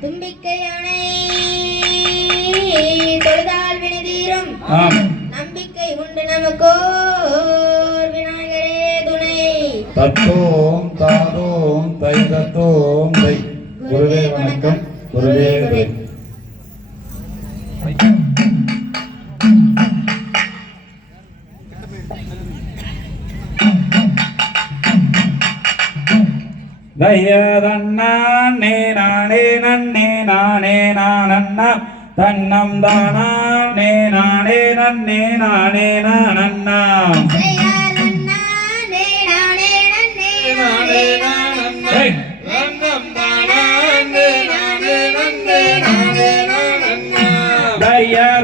தும்பிக்கையானை தொழுதால் வினை தீரும் நம்பிக்கை உண்டு நமக்கோர் விநாயகரே துணை. தத்தோம் தாதோம் தை தத்தோம் தை. குருவே வணக்கம். குருவே துணை. தன்னே நானே நன்னே நானே நானண்ணா தன்னம் தானே நானே நன்னே நானே நானண்ணா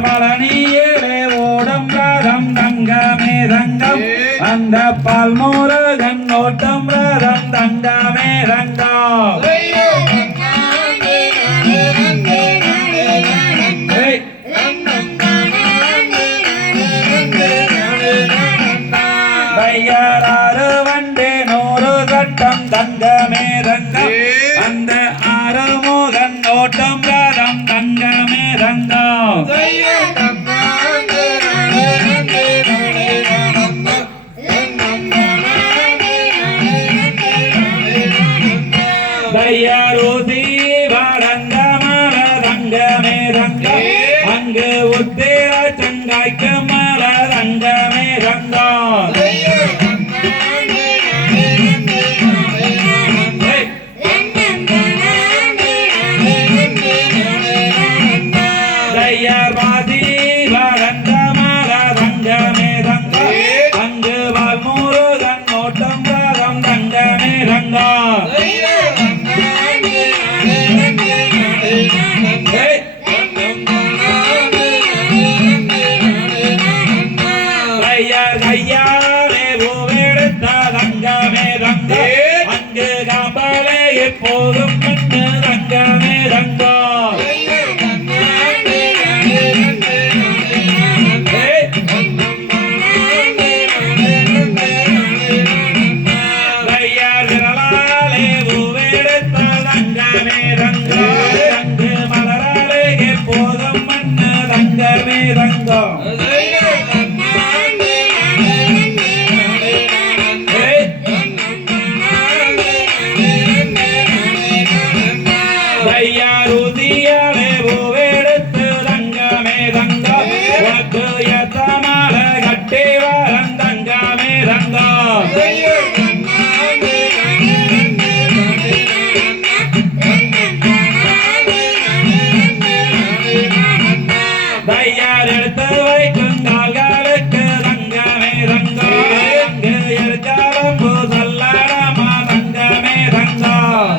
மலனியே ஓடம் ராதம் தங்கமே தங்கம் அந்த பால்மோரகன் ஓட்டம் ராதம் தங்கமே தங்கம். தையாறு வண்டே நூறு சட்டம் தங்கமே தங்கம் அந்த ஆறுமுகன் ஓட்டம் ராதம் தங்கமே தங்கம். தையாரோசி வாரங்க மர தங்கமே தங்கம் அங்கு உத்தேர சங்காய்க்க மர தங்கமே தங்கம். தையார்வாசி வாரங்க மர தங்கமே தங்கம் அங்கு வால்முருகன் ஓட்டம் ராதம் தங்கமே தங்கம். கையாலே பூவெடுத்த தங்கமே தங்கம் அங்கு காப்பாலே எப்போதும் கண்டு தங்கமே தங்கம். கையால் விரலாலே பூவெடுத்த தங்கமே தங்கம் அங்கு மலராலே எப்போதும் மண்ணு தங்கமே தங்கம். தையாருதியாலே பூவெடுத்து தங்கமே தங்கம் உனக்கு எத்தமால கட்டி வரம் தங்கமே தங்கம். தையார் எடுத்து வைக்கும் கால்களுக்கு தங்கமே தங்கம் அங்கு இருக்காலம்பு சொல்லடமா தங்கமே தங்கம்.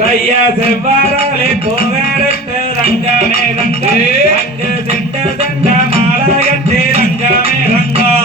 தையா செவ்வாறாலே பூவெடுத்து தங்கமே தங்கம் அங்கு செண்ட செண்ட மாலை கட்டி தங்கமே தங்கம்.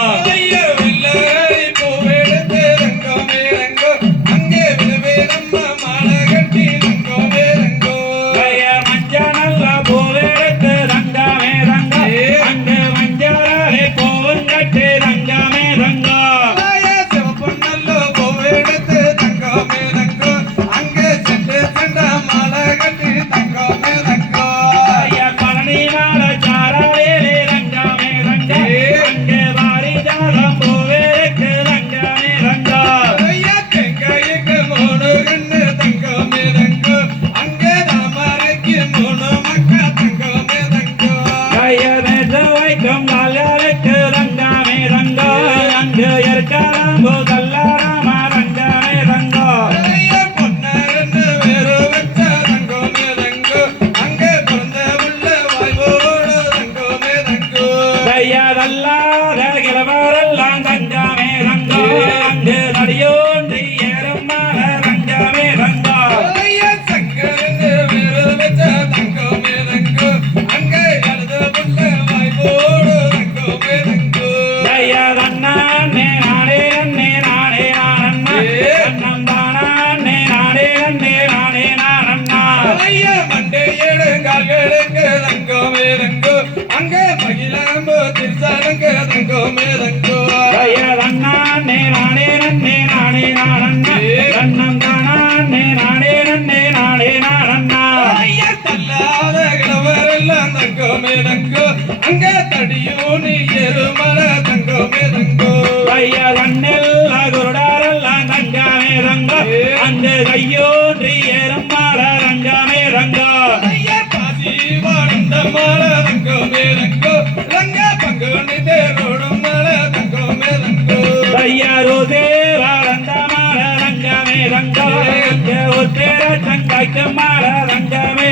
Come here.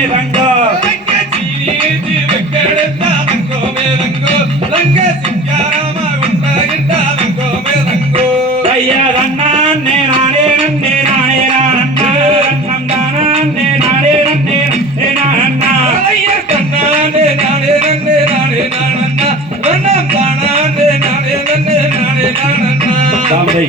ரங்கோ ஐயா தன்னானே நானே நன்னே நானே நானண்ணா ரன்னம் தானே நானே நன்னே நானண்ணா தாமரை